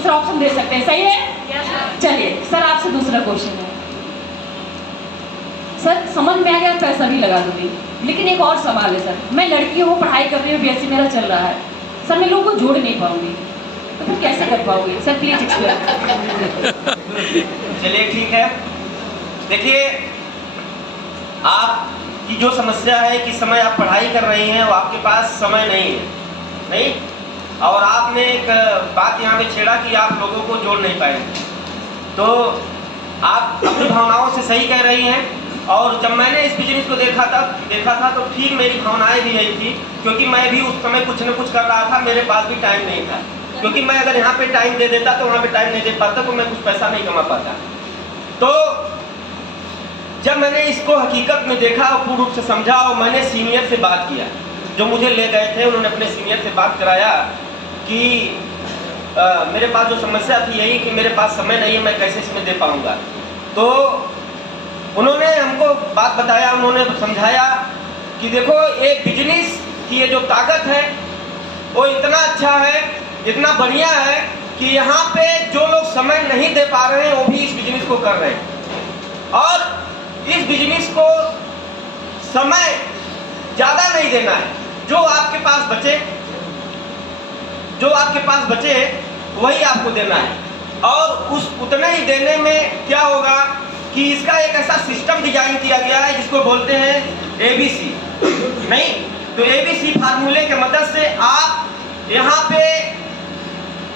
दूसरा ऑप्शन दे सकते हैं, सही है? चलिए सर आपसे दूसरा क्वेश्चन है। सर समझ में आ गया, पैसा भी लगा दूंगी, लेकिन एक और सवाल है सर, मैं लड़की हूँ, पढ़ाई कर रही हूँ, बीएससी मेरा चल रहा है सर, मैं लोगों को जोड़ नहीं पाऊंगी, तो फिर कैसे कर पाओगे सर, प्लीज एक्सप्लेन। चलिए ठीक है, देखिए आपकी जो समस्या है कि समय आप पढ़ाई कर रही हैं, वो आपके पास समय नहीं है, नहीं, और आपने एक बात यहाँ पे छेड़ा कि आप लोगों को जोड़ नहीं पाएंगे, तो आप अपनी भावनाओं से सही कह रही हैं। और जब मैंने इस बिजनेस को देखा था तो ठीक मेरी भावनाएं भी यही थी, क्योंकि मैं भी उस समय कुछ न कुछ कर रहा था, मेरे पास भी टाइम नहीं था, क्योंकि मैं अगर यहाँ पे टाइम दे देता तो वहाँ पे टाइम नहीं दे पाता, तो मैं कुछ पैसा नहीं कमा पाता। तो जब मैंने इसको हकीकत में देखा और पूर्ण रूप से समझा, और मैंने सीनियर से बात किया, जो मुझे ले गए थे उन्होंने अपने सीनियर से बात कराया कि मेरे पास जो समस्या थी यही कि मेरे पास समय नहीं है, मैं कैसे इसमें दे पाऊँगा। तो उन्होंने हमको बात बताया, उन्होंने समझाया कि देखो एक बिजनेस की ये जो ताकत है वो इतना अच्छा है, इतना बढ़िया है कि यहाँ पे जो लोग समय नहीं दे पा रहे हैं वो भी इस बिजनेस को कर रहे हैं, और इस बिजनेस को समय ज़्यादा नहीं देना है, जो आपके पास बचे वही आपको देना है, और उस उतने ही देने में क्या होगा कि इसका एक ऐसा सिस्टम डिजाइन किया गया है जिसको बोलते हैं ABC, नहीं तो ABC फार्मूले के मदद से आप यहाँ पे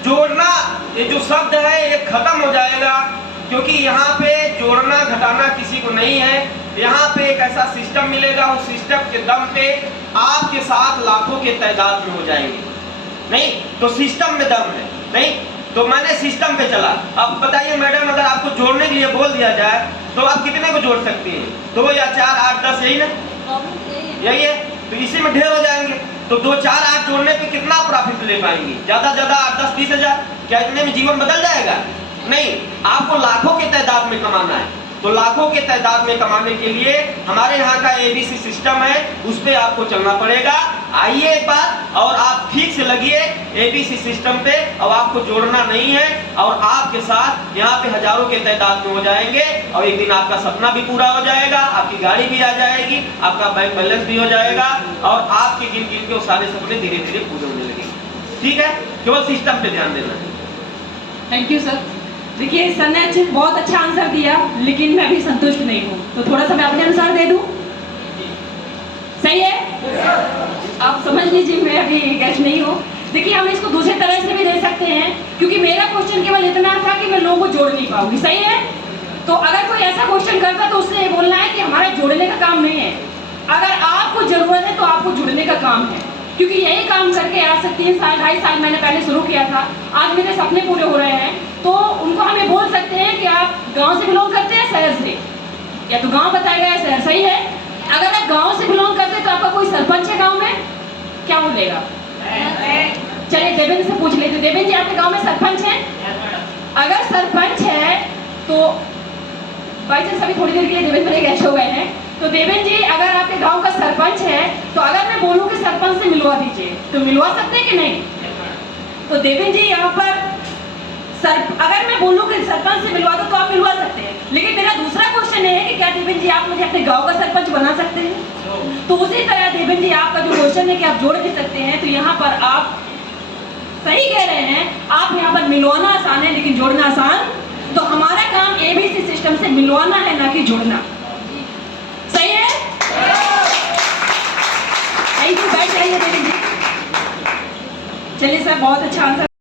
जोड़ना, ये जो शब्द है ये खत्म हो जाएगा, क्योंकि यहाँ पे जोड़ना घटाना किसी को नहीं है। यहाँ पे एक ऐसा सिस्टम मिलेगा, उस सिस्टम के दम पे आपके साथ लाखों के तादाद में हो जाएंगे, नहीं तो सिस्टम में दम है, नहीं तो मैंने सिस्टम पे चला। अब बताइए मैडम, अगर आपको जोड़ने के लिए बोल दिया जाए तो आप कितने को जोड़ सकती हैं? 2 या 4, 8, 10, यही ना, यही है, तो इसी में ढेर हो जाएंगे। तो 2, 4, 8 जोड़ने पे कितना प्रॉफिट ले पाएंगे? ज्यादा से ज्यादा 8, 10, 20 हजार। क्या इतने में जीवन बदल जाएगा? नहीं, आपको लाखों के तादाद में कमाना है। तो लाखों के तादाद में कमाने के लिए हमारे यहाँ का ABC सिस्टम है, उस पर आपको चलना पड़ेगा। आइए एक बार और आप ठीक से लगिए ABC सिस्टम पे, और आपको जोड़ना नहीं है, और आपके साथ यहाँ पे हजारों के तादाद में हो जाएंगे, और एक दिन आपका सपना भी पूरा हो जाएगा, आपकी गाड़ी भी आ जाएगी, आपका बैंक बैलेंस भी हो जाएगा, और आपके गिन गिन के वो सारे सपने धीरे धीरे पूरे होने लगेंगे। ठीक है, केवल सिस्टम पे ध्यान देना है। Thank you sir. देखिए सर ने बहुत अच्छा आंसर दिया, लेकिन मैं अभी संतुष्ट नहीं हूँ, तो थोड़ा सा मैं अपने अनुसार दे दूँ, सही है? आप समझ लीजिए मैं अभी गेस्ट नहीं हूँ। देखिए हम इसको दूसरे तरह से भी दे सकते हैं, क्योंकि मेरा क्वेश्चन केवल इतना था कि मैं लोगों को जोड़ नहीं पाऊंगी, सही है? तो अगर कोई ऐसा क्वेश्चन करता तो उससे बोलना है कि हमारा जोड़ने का काम नहीं है, अगर आपको जरूरत है तो आपको जुड़ने का काम है, क्योंकि यही काम करके आ सकती है। 2.5 साल मैंने पहले शुरू किया था, आज मेरे सपने पूरे हो रहे हैं, तो उनको हमें बोल सकते हैं कि आप गांव से बिलोंग करते हैं शहर से, या तो गांव बताया गया शहर, सही है? अगर आप गांव से बिलोंग करते हैं तो आपका कोई सरपंच है गांव में, क्या बोलेगा? चलिए देवेंद्र से पूछ लेते। देवेंद्र जी आपके गांव में सरपंच है? अगर सरपंच है तो भाई चांस अभी थोड़ी देर के लिए देवेंद्र मेरे गेस्ट हो गए हैं, तो देवेंद्र जी अगर आपके गांव का सरपंच है, तो अगर मैं बोलूं कि सरपंच से मिलवा दीजिए तो मिलवा सकते हैं कि नहीं? तो देवेंद्र जी यहाँ पर अगर मैं बोलूं कि सरपंच से मिलवा दो तो आप मिलवा सकते हैं, लेकिन मेरा दूसरा क्वेश्चन है कि क्या देवेंद्र जी आप मुझे अपने गांव का सरपंच बना सकते हैं? तो उसी तरह देवेंद्र जी आपका जो क्वेश्चन है कि आप जोड़ भी सकते हैं, तो यहाँ पर आप सही कह रहे हैं, आप यहाँ पर मिलवाना आसान है लेकिन जोड़ना आसान। तो हमारा काम ABC सिस्टम से मिलवाना है, ना कि जोड़ना, सही है? थैंक यू, बैठ जाइए देवेंद्र जी। चलिए सर, बहुत अच्छा आंसर।